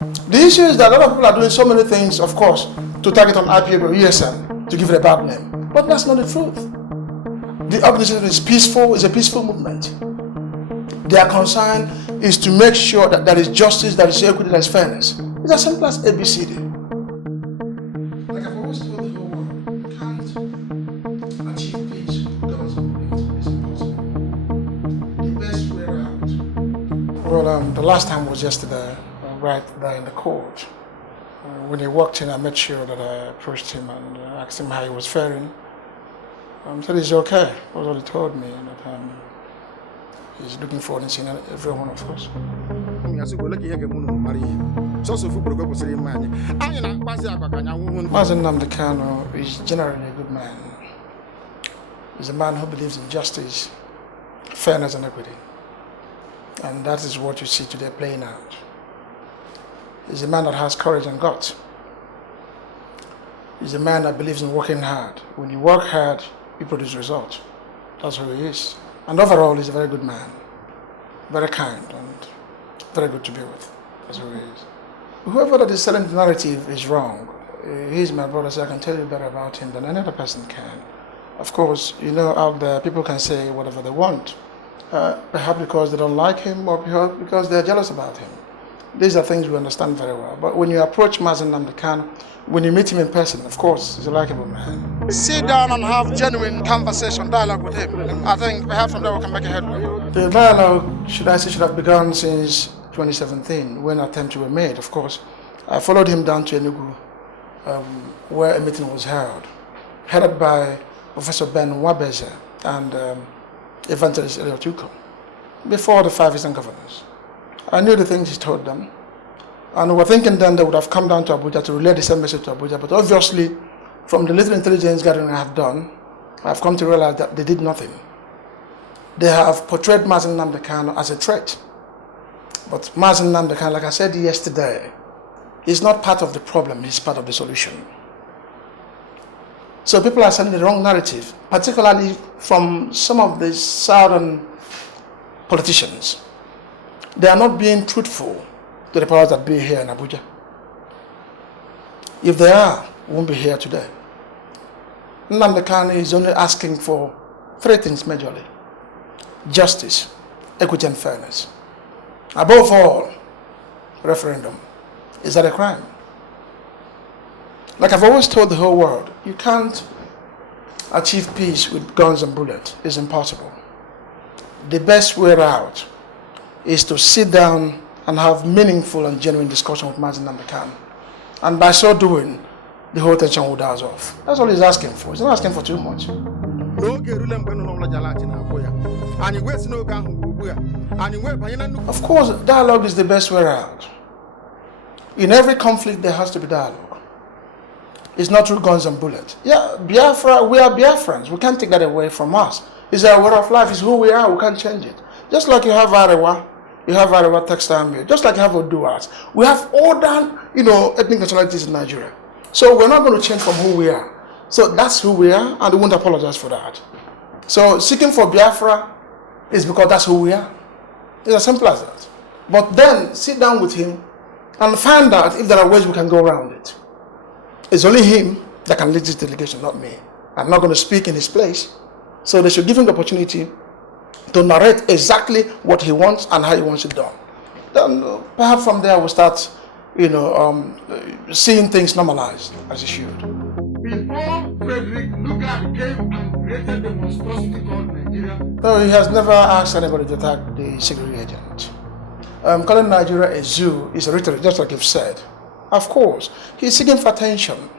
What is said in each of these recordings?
The issue is that a lot of people are doing so many things, of course, to target on IPOB or ESN to give it a bad name. But that's not the truth. The organization is peaceful, it's a peaceful movement. Their concern is to make sure that there is justice, there is equity, there is fairness. It's as simple as ABCD. Like I've always told the whole world, you can't achieve peace with guns and bullets. It's impossible. The best way out. Well, the last time was yesterday, right there in the court. When he walked in, I made sure that I approached him and asked him how he was faring. He said he's okay. That was what he told me. That he's looking forward to seeing every one of us. Nnamdi Kanu is generally a good man. He's a man who believes in justice, fairness and equity. And that is what you see today playing out. He's a man that has courage and guts. He's a man that believes in working hard. When you work hard, you produce results. That's who he is. And overall, he's a very good man. Very kind and very good to be with. That's who he is. Whoever that is selling the narrative is wrong. He's my brother, so I can tell you better about him than any other person can. Of course, you know, out there, people can say whatever they want. Perhaps because they don't like him or because they're jealous about him. These are things we understand very well. But when you approach Nnamdi Kanu, when you meet him in person, of course, he's a likable man. Sit down and have genuine conversation, dialogue with him. I think perhaps from there we can make a headway. The dialogue, should have begun since 2017, when attempts were made. Of course, I followed him down to Enugu, where a meeting was held, headed by Professor Ben Wabeze and Evangelist Eliot Uko, before the 5 Eastern governors. I knew the things he told them, and we were thinking then they would have come down to Abuja to relay the same message to Abuja, but obviously, from the little intelligence gathering I have done, I've come to realize that they did nothing. They have portrayed Nnamdi Kanu as a threat. But Nnamdi Kanu, like I said yesterday, is not part of the problem, he's part of the solution. So people are sending the wrong narrative, particularly from some of the southern politicians. They are not being truthful to the powers that be here in Abuja. If they are, we won't be here today. Nnamdi Kanu is only asking for 3 things majorly: justice, equity and fairness. Above all, referendum. Is that a crime? Like I've always told the whole world, you can't achieve peace with guns and bullets. It's impossible. The best way out is to sit down and have meaningful and genuine discussion with Nnamdi Kanu. And by so doing, the whole tension will die off. That's all he's asking for. He's not asking for too much. Of course, dialogue is the best way out. In every conflict, there has to be dialogue. It's not through guns and bullets. Yeah, Biafra, we are Biafrans. We can't take that away from us. It's our way of life. It's who we are. We can't change it. Just like you have Arewa, you have Arewa textile mill. Just like you have Oduas. We have all that, ethnic nationalities in Nigeria. So we're not going to change from who we are. So that's who we are, and we won't apologize for that. So seeking for Biafra is because that's who we are. It's as simple as that. But then sit down with him and find out if there are ways we can go around it. It's only him that can lead this delegation, not me. I'm not going to speak in his place. So they should give him the opportunity to narrate exactly what he wants and how he wants it done. Then perhaps from there we'll start, seeing things normalized as it should. Before Frederick Lugard came and created the monstrosity called Nigeria. No, he has never asked anybody to attack the security agent. Calling Nigeria a zoo is a rhetoric, just like you've said. Of course, he's seeking for attention.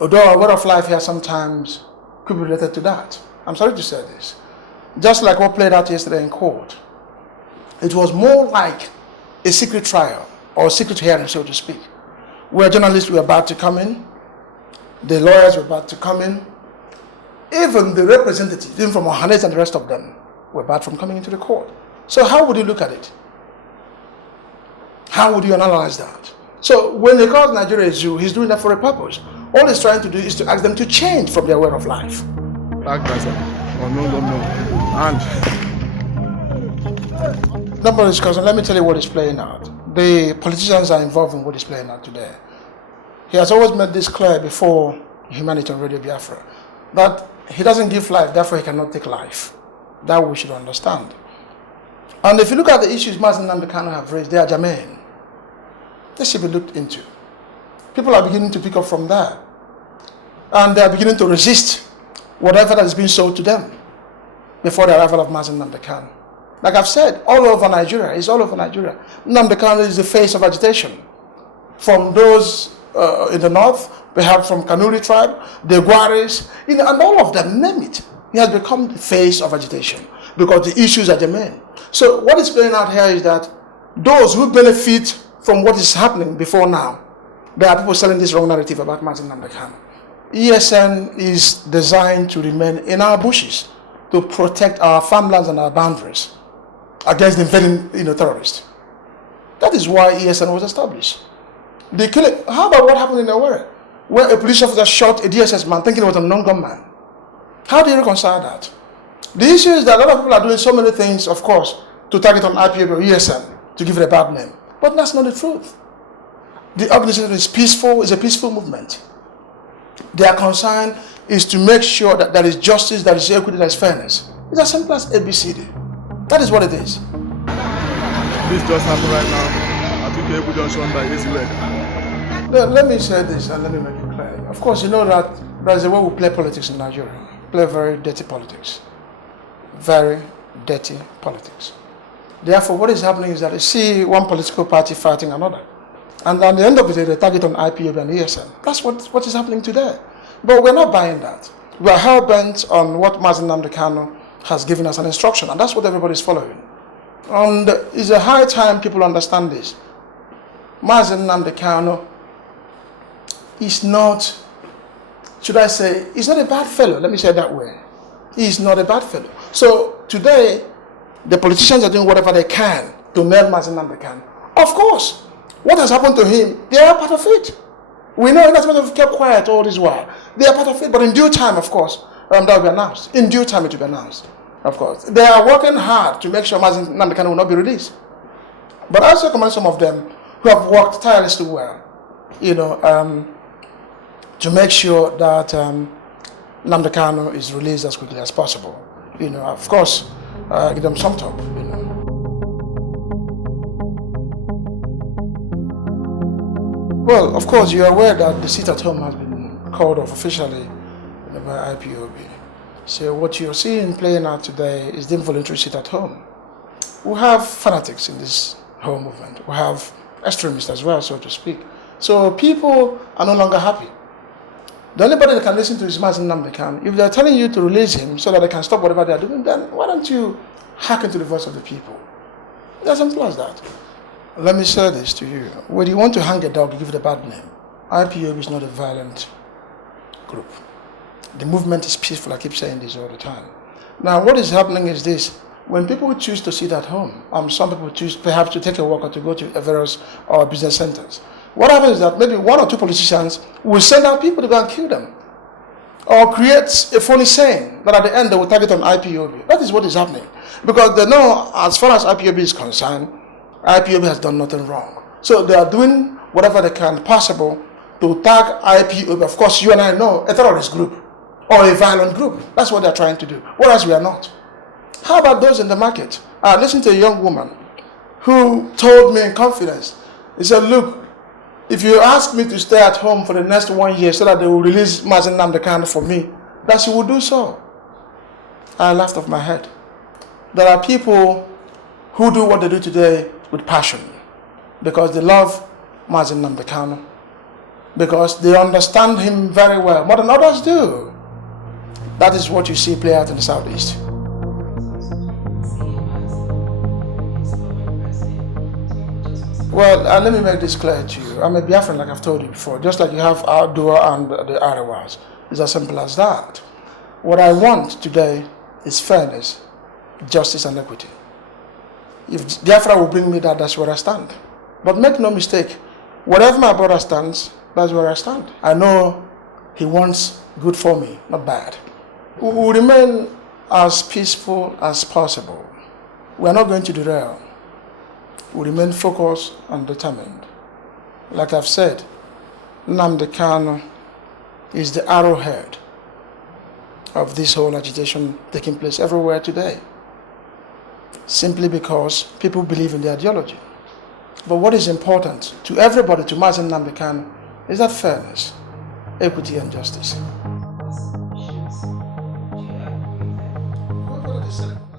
Although our way of life here sometimes could be related to that. I'm sorry to say this. Just like what played out yesterday in court. It was more like a secret trial, or a secret hearing, so to speak, where journalists were about to come in, the lawyers were about to come in, even the representatives, even from Ohanes and the rest of them, were barred from coming into the court. So how would you look at it? How would you analyze that? So when he calls Nigeria a zoo, he's doing that for a purpose. All he's trying to do is to ask them to change from their way of life. And nobody's cousin, let me tell you what is playing out. the politicians are involved in what is playing out today. He has always made this clear before Humanity on Radio Biafra, that he doesn't give life, therefore he cannot take life. That we should understand. And if you look at the issues Nnamdi Kanu have raised, they are germane. They should be looked into. People are beginning to pick up from there. And they are beginning to resist whatever that is being sold to them before the arrival of Nnamdi Kanu. Like I've said, all over Nigeria, it's all over Nigeria. Nnamdi Kanu is the face of agitation. From those in the north, perhaps from Kanuri tribe, the Gwaris, and all of them, name it. He has become the face of agitation because the issues are germane. So what is playing out here is that those who benefit from what is happening before now, there are people selling this wrong narrative about Nnamdi Kanu. ESN is designed to remain in our bushes to protect our farmlands and our boundaries against the invading terrorists. That is why ESN was established. The killing, how about what happened in Owerri, where a police officer shot a DSS man thinking it was a non-gunman? How do you reconcile that? The issue is that a lot of people are doing so many things, of course, to target on IPOB or ESN to give it a bad name. But that's not the truth. The organization is peaceful, it's a peaceful movement. Their concern is to make sure that there is justice, there is equity, there is fairness. It's as simple as ABCD. That is what it is. This just happened right now. I think the equity was shown by Easy Red. Let me say this and let me make it clear. Of course, you know that there's a way we play politics in Nigeria. Play very dirty politics. Very dirty politics. Therefore, what is happening is that you see one political party fighting another. And at the end of the day, they target on IPOB and ESN. That's what is happening today. But we're not buying that. We are hell-bent on what Nnamdi Kanu has given us an instruction, and that's what everybody's following. And it's a high time people understand this. Nnamdi Kanu is not, should I say, he's not a bad fellow. Let me say it that way. He's not a bad fellow. So today, the politicians are doing whatever they can to nail Nnamdi Kanu. Of course, what has happened to him, they are part of it. We know that's why they've kept quiet all this while. They are part of it, but in due time, of course, that will be announced. In due time, it will be announced, of course. They are working hard to make sure Nnamdi Kanu will not be released. But I also commend some of them who have worked tirelessly well, to make sure that Nnamdi Kanu is released as quickly as possible. Of course, give them some talk. Well, of course, you are aware that the sit at home has been called off officially by IPOB. So what you're seeing playing out today is the involuntary sit at home. We have fanatics in this whole movement. We have extremists as well, so to speak. So people are no longer happy. The only body that can listen to is Nnamdi Kanu. If they're telling you to release him so that they can stop whatever they're doing, then why don't you hearken to the voice of the people? It's as simple as that. Let me say this to you. When you want to hang a dog, you give it a bad name. IPOB is not a violent group. The movement is peaceful. I keep saying this all the time. Now, what is happening is this. When people choose to sit at home, some people choose perhaps to take a walk or to go to various business centers. What happens is that maybe one or two politicians will send out people to go and kill them, or create a funny saying that at the end they will target on IPOB. That is what is happening. Because they know, as far as IPOB is concerned, IPOB has done nothing wrong. So they are doing whatever they can possible to tag IPOB. Of course, you and I know a terrorist group or a violent group. That's what they're trying to do, whereas we are not. How about those in the market? I listened to a young woman who told me in confidence, he said, look, if you ask me to stay at home for the next 1 year so that they will release Nnamdi Kanu for me, that she will do so. I laughed off my head. There are people who do what they do today with passion because they love Nnamdi Kanu, because they understand him very well, more than others do. That is what you see play out in the Southeast. Well, let me make this clear to you. I'm a Biafran, like I've told you before, just like you have Adua and the Arawas. It's as simple as that. What I want today is fairness, justice, and equity. If Biafra will bring me that, that's where I stand. But make no mistake, wherever my brother stands, that's where I stand. I know he wants good for me, not bad. We will remain as peaceful as possible. We are not going to derail. we remain focused and determined. Like I've said, Nnamdi Kanu is the arrowhead of this whole agitation taking place everywhere today, simply because people believe in the ideology. But what is important to everybody, to Mazen Nnamdi Kanu, is that fairness, equity, and justice. What issues do you agree with?